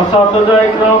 اساتذہ اکرام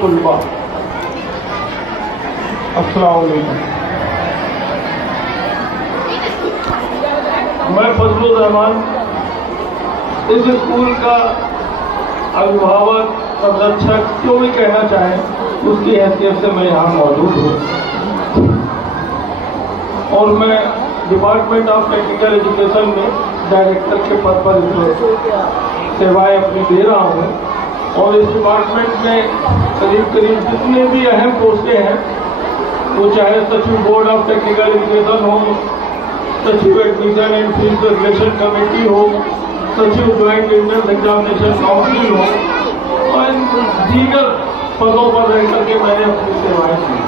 طلبا، السلام علیکم۔ میں فضل الرحمان اس اسکول کا ابھیبھاوک، سدرشک، جو بھی کہنا چاہیں اس کی حیثیت سے میں یہاں موجود ہوں، اور میں ڈپارٹمنٹ آف ٹیکنیکل ایجوکیشن میں ڈائریکٹر کے پد پر سیوائیں اپنی دے رہا ہوں، اور اس ڈپارٹمنٹ میں قریب جتنے بھی اہم پوسٹیں ہیں، وہ چاہے سچیو بورڈ آف ٹیکنیکل ایجوکیشن ہو، سچیو admission and fee regulation committee ہو، سچیو جوائنٹ انٹرنس ایگزامینیشن کاؤنسل ہو، اور دیگر پدوں پر رہ کر کے میں نے اپنی سیوائیں کی۔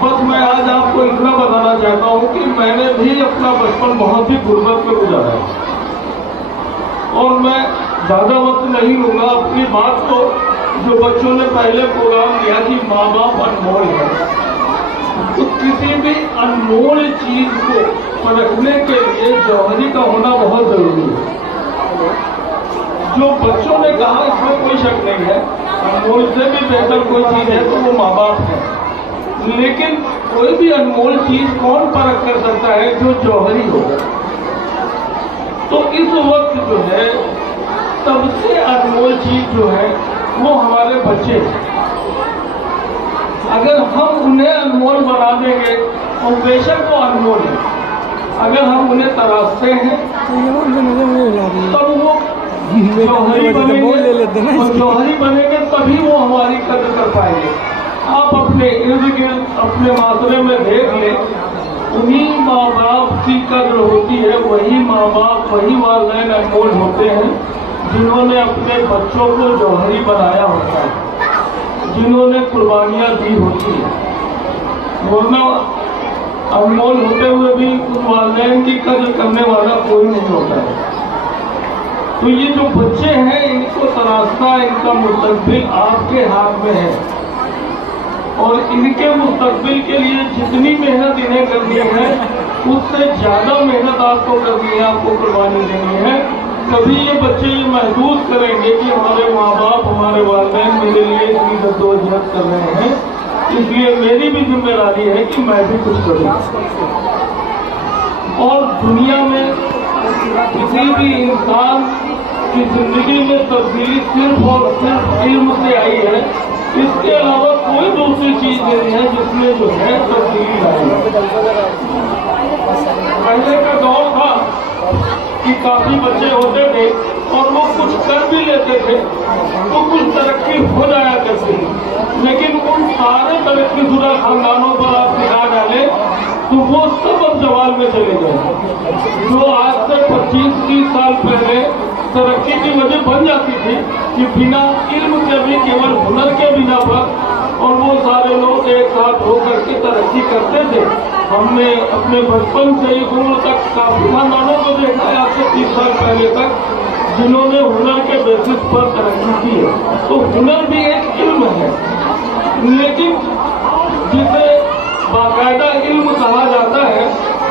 بس میں آج آپ کو اتنا بتانا چاہتا ہوں کہ میں نے بھی اپنا بچپن بہت ہی غربت میں گزارا ہے، اور میں زیادہ وقت نہیں لوں گا اپنی بات کو۔ جو بچوں نے پہلے پروگرام لیا کہ ماں باپ انمول ہے، تو کسی بھی انمول چیز کو پرکھنے کے لیے جوہری کا ہونا بہت ضروری ہے۔ جو بچوں نے کہا اس میں کوئی شک نہیں ہے، انمول سے بھی بہتر کوئی چیز ہے تو وہ ماں باپ ہے، لیکن کوئی بھی انمول چیز کون پرکھ کر سکتا ہے؟ جو جوہری ہو۔ تو اس وقت جو ہے سب سے انمول چیز جو ہے وہ ہمارے بچے ہیں۔ اگر ہم انہیں انمول بنا دیں گے، اور بے شک وہ انمول ہے، اگر ہم انہیں تراشتے ہیں تب وہ جوہری بنیں گے، اور جوہری بنیں گے تبھی وہ ہماری قدر کر پائیں گے۔ آپ اپنے ارد گرد اپنے معاشرے میں دیکھ لیں، انہی ماں باپ کی قدر ہوتی ہے، وہی ماں باپ، وہی والدین انمول ہوتے ہیں جنہوں نے اپنے بچوں کو جوہری بنایا ہوتا ہے، جنہوں نے قربانیاں دی ہوتی ہیں، ورنہ انمول ہوتے ہوئے بھی ان والدین کی قدر کرنے والا کوئی نہیں ہوتا ہے۔ تو یہ جو بچے ہیں، ان کو تراشنا، ان کا مستقبل آپ کے ہاتھ میں ہے، اور ان کے مستقبل کے لیے جتنی محنت انہیں کرنی ہے اس سے زیادہ محنت آپ کو کرنی ہے، آپ کو قربانی دینی ہے۔ کبھی یہ بچے یہ محسوس کریں گے کہ ہمارے ماں باپ، ہمارے والدین میرے لیے اتنی جدوجہد کر رہے ہیں، اس لیے میری بھی ذمہ داری ہے کہ میں بھی کچھ کروں۔ اور دنیا میں کسی بھی انسان کی زندگی میں تبدیلی صرف اور صرف علم سے آئی ہے، اس کے علاوہ کوئی دوسری چیز نہیں ہے جس میں جو ہے تبدیلی آئی۔ پہلے کا دور تھا کہ کافی بچے ہوتے تھے اور وہ کچھ کر بھی لیتے تھے تو کچھ ترقی ہو جایا کرتی، لیکن ان سارے ترقی شدہ خاندانوں پر آپ نگاہ ڈالیں تو وہ سب اب زوال میں چلے گئے۔ جو آج سے 25-30 سال پہلے ترقی کی وجہ بن جاتی تھی کہ بنا علم کے بھی، کیول ہنر کے بنا پر، اور وہ سارے لوگ ایک ساتھ ہو کر کے ترقی کرتے تھے۔ ہم نے اپنے بچپن سے ہی عمر تک کافی خاندانوں کو دیکھا ہے آج سے 30 سال پہلے تک، جنہوں نے ہنر کے بیسس پر ترقی کی ہے۔ تو ہنر بھی ایک علم ہے، لیکن جسے باقاعدہ علم کہا جاتا ہے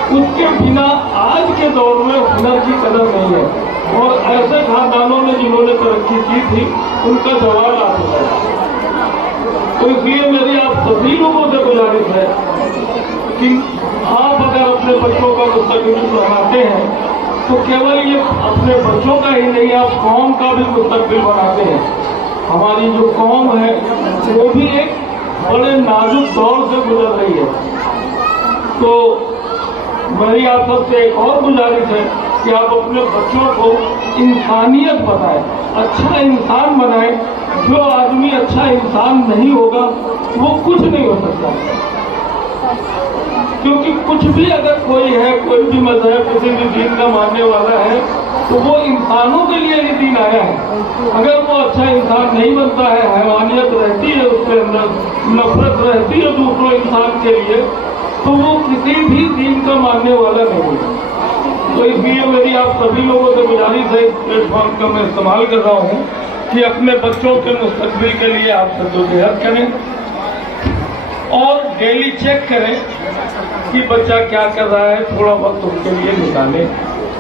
اس کے بنا آج کے دور میں ہنر کی قدر نہیں ہے، اور ایسے خاندانوں نے جنہوں نے ترقی کی تھی ان کا زوال آ چکا ہے۔ تو اس لیے میری آپ سبھی لوگوں سے گزارش ہے کہ آپ اگر اپنے بچوں کا مستقبل بناتے ہیں تو کیول یہ اپنے بچوں کا ہی نہیں، آپ قوم کا بھی مستقبل بناتے ہیں۔ ہماری جو قوم ہے وہ بھی ایک بڑے نازک دور سے گزر رہی ہے، تو میری آپ سب سے ایک اور گزارش ہے کہ آپ اپنے بچوں کو انسانیت بتائیں، اچھا انسان بنائیں۔ جو آدمی اچھا انسان نہیں ہوگا وہ کچھ نہیں ہو سکتا، کیونکہ کچھ بھی اگر کوئی ہے، کوئی بھی مذہب کسی بھی دین کا ماننے والا ہے تو وہ انسانوں کے لیے ہی دین آیا ہے۔ اگر وہ اچھا انسان نہیں بنتا ہے، حیوانیت رہتی ہے اس کے اندر، نفرت رہتی ہے دوسروں انسان کے لیے، تو وہ کسی بھی دین کا ماننے والا نہیں ہے۔ تو اس لیے میری آپ سبھی لوگوں سے گزارش ہے، اس پلیٹ فارم کا میں استعمال کر رہا ہوں کہ اپنے بچوں کے مستقبل کے لیے آپ جدوجہد کریں، اور ڈیلی چیک کریں کہ بچہ کیا کر رہا ہے، تھوڑا وقت ان کے لیے نکالیں۔